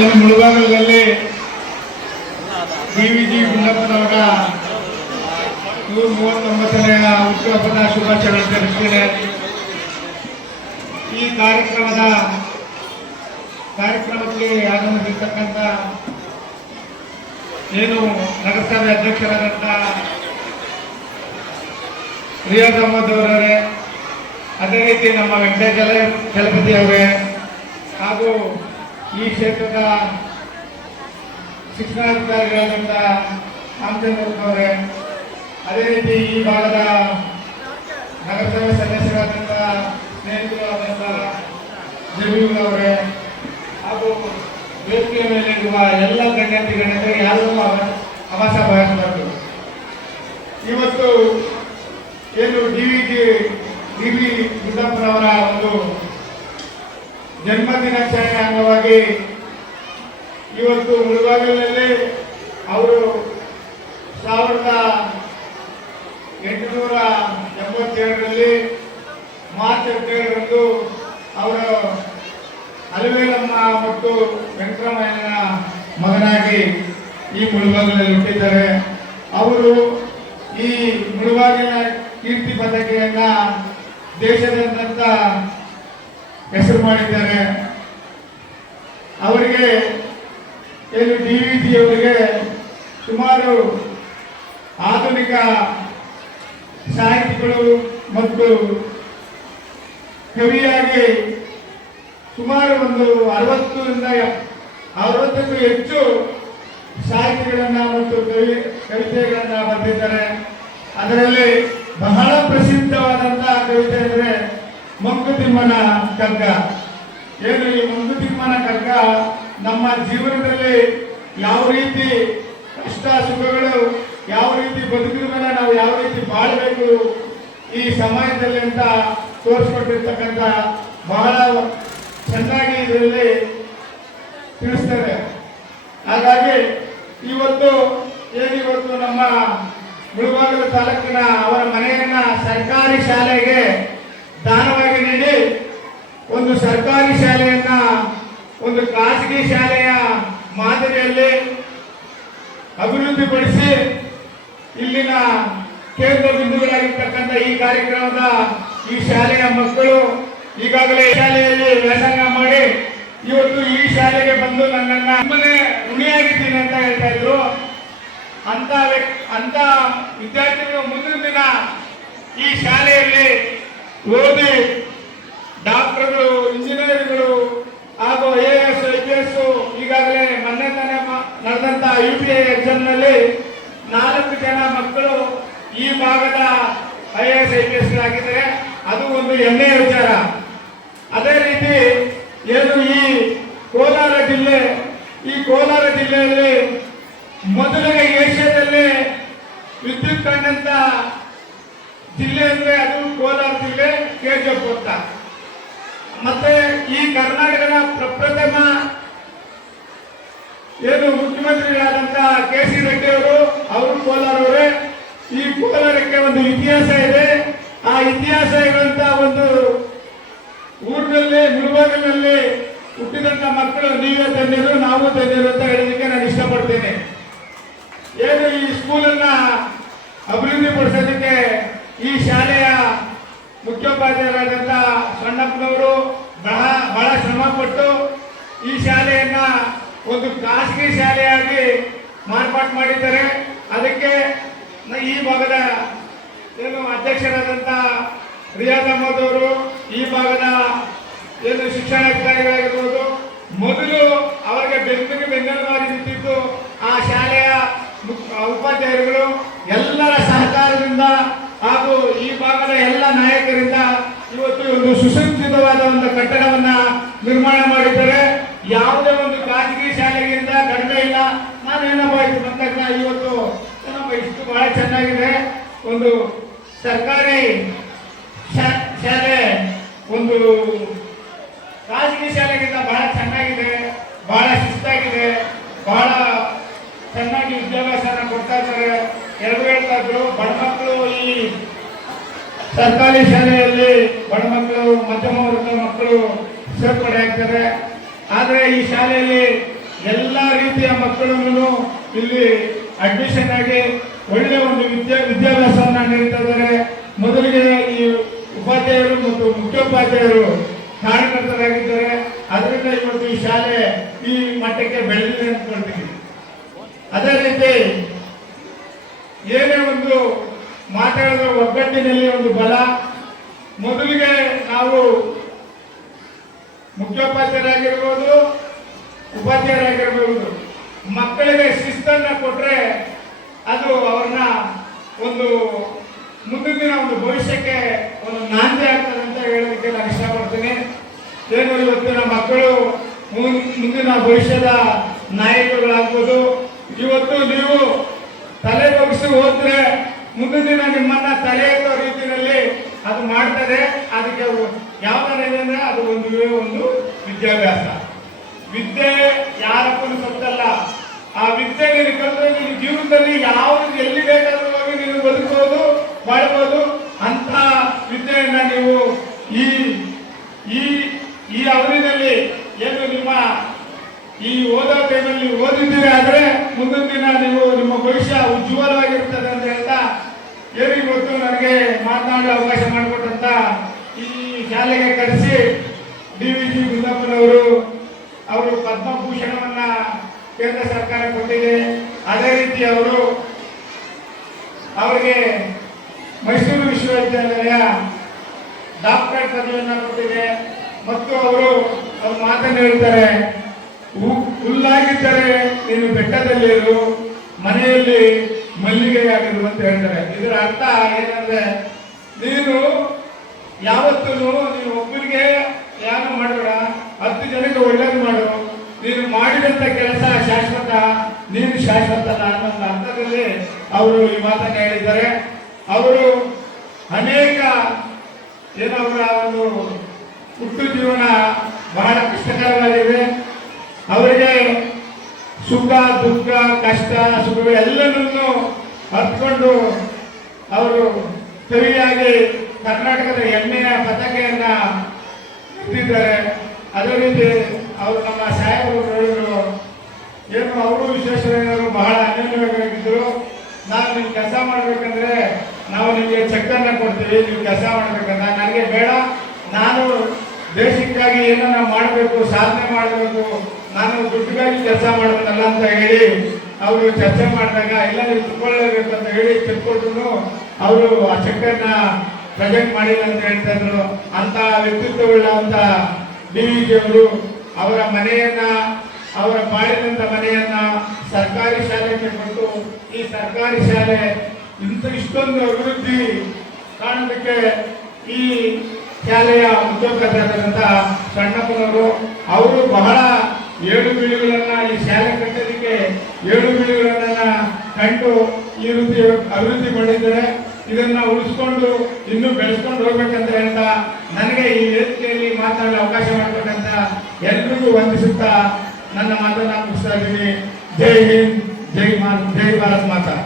ಏನು ಮುಳಬಾಗಿಲಲ್ಲಿ DVG ಗುಂಡಪ್ಪನವರ 139ನೇ ಹುಟ್ಟುಹಬ್ಬದ ಶುಭಾಶಯಗಳನ್ನು ತಿಳಿಸ್ತೇನೆ. ಈ ಕಾರ್ಯಕ್ರಮಕ್ಕೆ ಆಗಮಿಸಿರ್ತಕ್ಕಂಥ ಏನು ನಗರಸಭೆ ಅಧ್ಯಕ್ಷರಾದಂಥ ರಿಯಾಜ್ ಅಹಮದ್ ಅವರೇ, ಅದೇ ರೀತಿ ನಮ್ಮ ವೆಂಕಟೇಶ ಚಲಪತಿ ಅವರೇ, ಹಾಗೂ ಈ ಕ್ಷೇತ್ರದ ಶಿಕ್ಷಣಾಧಿಕಾರಿಗಳಾದಂಥ ರಾಮಚಂದ್ರ ಅವರೇ, ಅದೇ ರೀತಿ ಈ ಭಾಗದ ನಗರಸಭೆ ಸದಸ್ಯರಾದಂಥ ಸ್ನೇಹಿತರಾದಂಥ ಜಮೀರ್ ಅವರೇ, ಹಾಗೂ ವೇದಿಕೆಯ ಮೇಲಿರುವ ಎಲ್ಲ ಗಣ್ಯತಿಗಳಿಗೆ ಯಾರಿಗೂ ಅವಕಾಶ ಬಯಸಬಾರದು. ಇವತ್ತು ಏನು DV ಗುಂಡಪ್ಪನವರ ಒಂದು ಜನ್ಮದಿನಾಚರಣೆ ಅಂಗವಾಗಿ ಇವತ್ತು ಮುಳಬಾಗಿಲಿನಲ್ಲಿ ಅವರು 1887ರಲ್ಲಿ ಮಾರ್ಚ್ 17ರಂದು ಅವರು ಅಲವೇಲಮ್ಮ ಮತ್ತು ವೆಂಕಟರಾಮಯ್ಯನ ಮಗನಾಗಿ ಈ ಮುಳಬಾಗಿಲಲ್ಲಿ ಹುಟ್ಟಿದ್ದಾರೆ. ಅವರು ಈ ಮುಳಬಾಗಿಲಿನ ಕೀರ್ತಿ ಪತಾಕೆಯನ್ನ ದೇಶದಾದ್ಯಂತ ಹೆಸರು ಮಾಡಿದ್ದಾರೆ. ಅವರಿಗೆ ಏನು DVG ಅವರಿಗೆ ಸುಮಾರು ಆಧುನಿಕ ಸಾಹಿತಿಗಳು ಮತ್ತು ಕವಿಯಾಗಿ ಸುಮಾರು ಒಂದು 60ಕ್ಕೂ ಹೆಚ್ಚು ಸಾಹಿತಿಗಳನ್ನ ಮತ್ತು ಕವಿತೆಗಳನ್ನ ಬರೆದಿದ್ದಾರೆ. ಅದರಲ್ಲಿ ಬಹಳ ಪ್ರಸಿದ್ಧವಾದಂತಹ ಕವಿತೆ ಅಂದರೆ ಮಂಕುತಿಮ್ಮನ ಕಗ್ಗ. ಏನು ಈ ಮಂಕುತಿಮ್ಮನ ಕಗ್ಗ ನಮ್ಮ ಜೀವನದಲ್ಲಿ ಯಾವ ರೀತಿ ಕಷ್ಟ ಸುಖಗಳು, ಯಾವ ರೀತಿ ಬದುಕಿನ ಮೇಲೆ ನಾವು ಯಾವ ರೀತಿ ಬಾಳಬೇಕು ಈ ಸಮಾಜದಲ್ಲಿ ಅಂತ ತೋರಿಸ್ಕೊಟ್ಟಿರ್ತಕ್ಕಂಥ ಬಹಳ ಚೆನ್ನಾಗಿ ಇದರಲ್ಲಿ ತಿಳಿಸ್ತಾರೆ. ಹಾಗಾಗಿ ಇವತ್ತು ನಮ್ಮ ಮುಳಬಾಗಿಲು ತಾಲೂಕಿನ ಅವರ ಮನೆಯನ್ನ ಸರ್ಕಾರಿ ಶಾಲೆಗೆ ದಾನವಾಗಿ ನೀಡಿ ಒಂದು ಸರ್ಕಾರಿ ಶಾಲೆಯನ್ನ ಒಂದು ಖಾಸಗಿ ಶಾಲೆಯ ಮಾದರಿಯಲ್ಲಿ ಅಭಿವೃದ್ಧಿಪಡಿಸಿ ಇಲ್ಲಿನ ಕೇಂದ್ರ ಬಿಂದುಗಳಾಗಿರ್ತಕ್ಕಂಥ ಈ ಕಾರ್ಯಕ್ರಮದ ಈ ಶಾಲೆಯ ಮಕ್ಕಳು ಈಗಾಗಲೇ ಶಾಲೆಯಲ್ಲಿ ವ್ಯಾಸಂಗ ಮಾಡಿ ಇವತ್ತು ಈ ಶಾಲೆಗೆ ಬಂದು ನನ್ನನ್ನ ಸುಮ್ಮನೆ ಋಣಿಯಾಗಿದ್ದೀನಿ ಅಂತ ಹೇಳ್ತಾ ಇದ್ರು. ಅಂತ ವಿದ್ಯಾರ್ಥಿಗಳು ಮುಂದಿನ ದಿನ ಈ ಶಾಲೆಯಲ್ಲಿ ಓದಿ ಡಾಕ್ಟರ್ಗಳು, ಇಂಜಿನಿಯರ್ಗಳು ಹಾಗೂ AS, IPS ಈಗಾಗಲೇ ಮೊನ್ನೆ ತಾನೇ ನಡೆದಂತ UPA ಎಕ್ಸಾಮ್ನಲ್ಲಿ 4 ಜನ ಮಕ್ಕಳು ಈ ಭಾಗದ IAS, IPS ಗಳಾಗಿದ್ದಾರೆ. ಅದು ಒಂದು ಹೆಮ್ಮೆಯ ವಿಚಾರ. ಅದೇ ರೀತಿ ಏನು ಈ ಕೋಲಾರ ಜಿಲ್ಲೆಯಲ್ಲಿ ಮೊದಲಿಗೆ ಏಷ್ಯಾದಲ್ಲಿ ವಿದ್ಯುತ್ ಕಂಡಂತ ಜಿಲ್ಲೆ ಅಂದ್ರೆ ಅದು ಕೋಲಾರ ಜಿಲ್ಲೆ, KGF ಅಂತ. ಮತ್ತೆ ಈ ಕರ್ನಾಟಕದ ಪ್ರಪ್ರಥಮ ಏನು ಮುಖ್ಯಮಂತ್ರಿಗಳಾದಂತ KC ರೆಡ್ಡಿ ಅವರು ಕೋಲಾರವರೇ. ಈ ಕೋಲಾರಕ್ಕೆ ಒಂದು ಇತಿಹಾಸ ಇದೆ. ಆ ಇತಿಹಾಸ ಇರುವಂತ ಒಂದು ಊರಿನಲ್ಲಿ ಮುಳಬಾಗಿಲಿನಲ್ಲಿ ಹುಟ್ಟಿದಂತ ಮಕ್ಕಳು ನೀವೇ ಧನ್ಯರು, ನಾವು ಧನ್ಯರು ಅಂತ ಹೇಳೋದಕ್ಕೆ ನಾನು ಇಷ್ಟಪಡ್ತೇನೆ. ಏನು ಈ ಸ್ಕೂಲನ್ನ ಅಭಿವೃದ್ಧಿ ಪಡಿಸೋದಕ್ಕೆ ಈ ಶಾಲೆಯ ಮುಖ್ಯೋಪಾಧ್ಯಾಯರಾದಂತ ಸಣ್ಣಪ್ಪನವರು ಬಹಳ ಶ್ರಮ ಪಟ್ಟು ಈ ಶಾಲೆಯನ್ನ ಒಂದು ಖಾಸಗಿ ಶಾಲೆಯಾಗಿ ಮಾರ್ಪಾಟು ಮಾಡಿದ್ದಾರೆ. ಅದಕ್ಕೆ ಈ ಭಾಗದ ಏನು ಅಧ್ಯಕ್ಷರಾದಂತ ರಿಯಾಜ್ ಅಹಮದ್ ಅವರು, ಈ ಭಾಗದ ಏನು ಶಿಕ್ಷಣಾಧಿಕಾರಿಗಳಾಗಿರ್ಬೋದು, ಮೊದಲು ಅವರಿಗೆ ಬೆನ್ನೆಲುಬಾಗಿ ನಿಂತಿದ್ದು ಆ ಶಾಲೆಯ ಉಪಾಧ್ಯಾಯರುಗಳು ಎಲ್ಲರ ಸಹಕಾರದಿಂದ ಹಾಗೂ ಈ ಭಾಗದ ಎಲ್ಲ ನಾಯಕರಿಂದ ಇವತ್ತು ಒಂದು ಸುಸಜ್ಜಿತವಾದ ಒಂದು ಕಟ್ಟಡವನ್ನ ನಿರ್ಮಾಣ ಮಾಡಿದ್ದಾರೆ. ಯಾವುದೇ ಒಂದು ಖಾಸಗಿ ಶಾಲೆಗಿಂತ ಕಡಿಮೆ ಇಲ್ಲ. ನಾನೇನಪ್ಪ ಇದು ಬಂದಾಗ ಇವತ್ತು ಇಷ್ಟು ಬಹಳ ಚೆನ್ನಾಗಿದೆ. ಒಂದು ಸರ್ಕಾರಿ ಶಾಲೆ ಒಂದು ಖಾಸಗಿ ಶಾಲೆಗಿಂತ ಬಹಳ ಚೆನ್ನಾಗಿದೆ, ಬಹಳ ಶಿಸ್ತಾಗಿದೆ, ಬಹಳ ಚೆನ್ನಾಗಿ ವಿದ್ಯಾಭ್ಯಾಸನ ಕೊಡ್ತಾ ಇದ್ದಾರೆ. ಎಲ್ಲರೂ ಹೇಳ್ತಾ ಇದ್ರು ಬಡ ಮಕ್ಕಳು ಈ ಸರ್ಕಾರಿ ಶಾಲೆಯಲ್ಲಿ ಬಡ ಮಕ್ಕಳು, ಮಧ್ಯಮ ವರ್ಗದ ಮಕ್ಕಳು ಸೇರ್ಪಡೆ ಆಗ್ತಾರೆ. ಆದರೆ ಈ ಶಾಲೆಯಲ್ಲಿ ಎಲ್ಲ ರೀತಿಯ ಮಕ್ಕಳನ್ನು ಇಲ್ಲಿ ಅಡ್ಮಿಷನ್ ಆಗಿ ಒಳ್ಳೆಯ ಒಂದು ವಿದ್ಯಾಭ್ಯಾಸವನ್ನ ನೀಡ್ತಾ ಇದ್ದಾರೆ. ಮೊದಲಿಗೆ ಈ ಉಪಾಧ್ಯಾಯರು ಮತ್ತು ಮುಖ್ಯೋಪಾಧ್ಯಾಯರು ಕಾರಣಕರ್ತರಾಗಿದ್ದಾರೆ. ಅದರಿಂದ ಇವತ್ತು ಈ ಶಾಲೆ ಈ ಮಟ್ಟಕ್ಕೆ ಬೆಳೆದಿದೆ ಅಂದ್ಕೊಳ್ತೀನಿ. ಅದೇ ರೀತಿ ಏನೇ ಒಂದು ಮಾತಾಡಿದ ಒಗ್ಗಟ್ಟಿನಲ್ಲಿ ಒಂದು ಬಲ. ಮೊದಲಿಗೆ ನಾವು ಮುಖ್ಯೋಪಾಧ್ಯಾಯರಾಗಿರ್ಬೋದು, ಉಪಾಧ್ಯಾಯರಾಗಿರ್ಬೋದು, ಮಕ್ಕಳಿಗೆ ಶಿಸ್ತನ್ನ ಕೊಟ್ರೆ ಅದು ಅವ್ರನ್ನ ಒಂದು ಮುಂದಿನ ದಿನ ಒಂದು ಭವಿಷ್ಯಕ್ಕೆ ಒಂದು ನಾಂದಿ ಆಗ್ತದೆ ಅಂತ ಹೇಳೋದಕ್ಕೆ ನಾನು ಇಷ್ಟಪಡ್ತೀನಿ. ಏನು ಇವತ್ತಿನ ಮಕ್ಕಳು ಮುಂದಿನ ಭವಿಷ್ಯದ ನಾಯಕರುಗಳಾಗ್ಬೋದು. ಇವತ್ತು ನೀವು ತಲೆ ಬಗ್ಗಿಸಿ ಹೋದ್ರೆ ಮುಂದಿನ ದಿನ ನಿಮ್ಮನ್ನ ತಲೆ ಎತ್ತೋ ರೀತಿಯಲ್ಲಿ ಅದು ಮಾಡ್ತದೆ. ಅದಕ್ಕೆ ಯಾವ್ದಾರ ಅಂದ್ರೆ ಅದು ಒಂದು ವಿದ್ಯಾಭ್ಯಾಸ. ವಿದ್ಯೆ ಯಾರಪ್ಪನ ಸತ್ತಲ್ಲ. ಆ ವಿದ್ಯೆ ನೀನು ಕಲಿತ್ರೆ ನಿನ್ನ ಜೀವನದಲ್ಲಿ ಯಾವ್ದು ಎಲ್ಲಿ ಬೇಕಾದ್ರೂ ಹೋಗಿ ನೀನು ಬದುಕಬಹುದು, ಬಾಳ್ಬೋದು. ಅಂತ ವಿದ್ಯೆಯನ್ನ ನೀವು ಈ ಈ ಈ ಅವಧಿನಲ್ಲಿ ಏನು ನಿಮ್ಮ ಈ ಓದೋ ಟೈಮಲ್ಲಿ ಓದಿದ್ದೀರಿ ಆದ್ರೆ ಮುಂದಿನ ದಿನ ನೀವು ನಿಮ್ಮ ಭವಿಷ್ಯ ಉಜ್ವಲವಾಗಿರ್ತದೆ ಅಂತ ಹೇಳ್ತಾ ಏನು ಇವತ್ತು ನನಗೆ ಮಾತನಾಡಲು ಅವಕಾಶ ಮಾಡಿಕೊಟ್ಟಂತ ಈ ಶಾಲೆಗೆ ಕರೆಸಿ DVG ಅವರು ಪದ್ಮಭೂಷಣವನ್ನ ಕೇಂದ್ರ ಸರ್ಕಾರ ಕೊಟ್ಟಿದೆ. ಅದೇ ರೀತಿ ಅವರಿಗೆ ಮೈಸೂರು ವಿಶ್ವವಿದ್ಯಾಲಯ ಡಾಕ್ಟರೇಟ್ ಪದವಿಯನ್ನು ಕೊಟ್ಟಿದೆ. ಮತ್ತು ಅವರು ಮಾತನ್ನು ಹೇಳ್ತಾರೆ, ಹುಲ್ಲಾಗಿದ್ದರೆ ನೀನು ಬೆಟ್ಟದಲ್ಲಿರು, ಮನೆಯಲ್ಲಿ ಮಲ್ಲಿಗೆಯಾಗಿರು ಅಂತ ಹೇಳ್ತಾರೆ. ಇದರ ಅರ್ಥ ಏನಂದ್ರೆ ನೀನು ಯಾವತ್ತೂ ನೀನು ಒಬ್ಬರಿಗೆ ಯಾರು ಮಾಡಬೇಡ, 10 ಜನಕ್ಕೆ ಒಳ್ಳೇದು ಮಾಡು. ನೀನು ಮಾಡಿದಂತ ಕೆಲಸ ಶಾಶ್ವತ, ನೀನು ಶಾಶ್ವತ ಅನ್ನೋ ಅರ್ಥದಲ್ಲಿ ಅವರು ಈ ಮಾತನ್ನು ಹೇಳಿದ್ದಾರೆ. ಅವರು ಅನೇಕ ಅವರ ಒಂದು ಹುಟ್ಟು ಜೀವನ ಬಹಳ ಕಷ್ಟಕರವಾಗಿದೆ. ಅವರಿಗೆ ಸುಖ ದುಃಖ ಕಷ್ಟ ಸುಖ ಎಲ್ಲನೂ ಅರ್ಥಕೊಂಡು ಅವರು ಕವಿಯಾಗಿ ಕರ್ನಾಟಕದ ಹೆಮ್ಮೆಯ ಪತಾಕೆಯನ್ನ ಎತ್ತಿದ್ದಾರೆ. ಅದೇ ರೀತಿ ಅವರು ನಮ್ಮ ಸಾಹೇಬರು ಹೇಳಿದ್ರು, ಏನು ಅವರು ವಿಶ್ವೇಶ್ವರಯ್ಯನವರು ಬಹಳ ಅನ್ಯೋನ್ಯವಾಗಿದ್ದರು. ನಾನು ನೀವು ಕೆಲಸ ಮಾಡ್ಬೇಕಂದ್ರೆ ನಾವು ನಿಮಗೆ ಚೆಕ್ಕನ್ನು ಕೊಡ್ತೀವಿ, ನೀವು ಕೆಲಸ ಮಾಡ್ಬೇಕಂತ. ನನಗೆ ಬೇಡ, ನಾನು ದೇಶಕ್ಕಾಗಿ ಏನನ್ನ ಮಾಡಬೇಕು, ಸಾಧನೆ ಮಾಡಬೇಕು, ನಾನು ದುಡ್ಡಿಗಾಗಿ ಕೆಲಸ ಮಾಡಬೇಕಲ್ಲ ಅಂತ ಹೇಳಿ ಅವರು ಚರ್ಚೆ ಮಾಡಿದಾಗ ಇಲ್ಲ ನೀವು ತಿಳ್ಕೊಳ್ಳೇಬೇಕು ಅಂತ ಹೇಳಿ ಚೆಕ್ ಕೊಟ್ಟರು. ಅವರು ಆ ಚೆಕ್ಕನ್ನ ಪ್ರೆಸೆಂಟ್ ಮಾಡಿಲ್ಲ ಅಂತ ಹೇಳ್ತಾ ಇದ್ರು. ಅಂತ ವ್ಯಕ್ತಿತ್ವವುಳ್ಳಂತ DVG ಅವರು ಅವರ ಮನೆಯನ್ನ, ಅವರ ಬಾಳಿದಂತ ಮನೆಯನ್ನ ಸರ್ಕಾರಿ ಶಾಲೆಗೆ ಕೊಟ್ಟು ಈ ಸರ್ಕಾರಿ ಶಾಲೆ ಇಷ್ಟೊಂದು ಅಭಿವೃದ್ಧಿ ಕಾಣೋದಕ್ಕೆ ಈ ಶಾಲೆಯ ಉದ್ಯೋಗದಾರರಂತ ಸಣ್ಣಪ್ಪನವರು ಅವರು ಬಹಳ 7 ಬೀಳುಗಳನ್ನ ಈ ಶಾಲೆ ಕಟ್ಟೋದಕ್ಕೆ 7 ಬೀಳುಗಳನ್ನ ಕಂಡು ಈ ರೀತಿ ಅಭಿವೃದ್ಧಿ ಮಾಡಿದ್ದಾರೆ. ಇದನ್ನ ಉಳಿಸ್ಕೊಂಡು ಇನ್ನೂ ಬೆಳೆಸ್ಕೊಂಡು ಹೋಗ್ಬೇಕಂತ ಹೇಳ್ತಾ ನನಗೆ ಈ ವೇದಿಕೆಯಲ್ಲಿ ಮಾತನಾಡಲು ಅವಕಾಶ ಮಾಡಿಕೊಟ್ಟಂತ ಎಲ್ರಿಗೂ ವಂದಿಸುತ್ತಾ ನನ್ನ ಮಾತನ್ನ ಮುಗಿಸ್ತಾ ಇದ್ದೀನಿ. ಜೈ ಹಿಂದ್, ಜೈ ಭಾರತ್ ಮಾತಾ.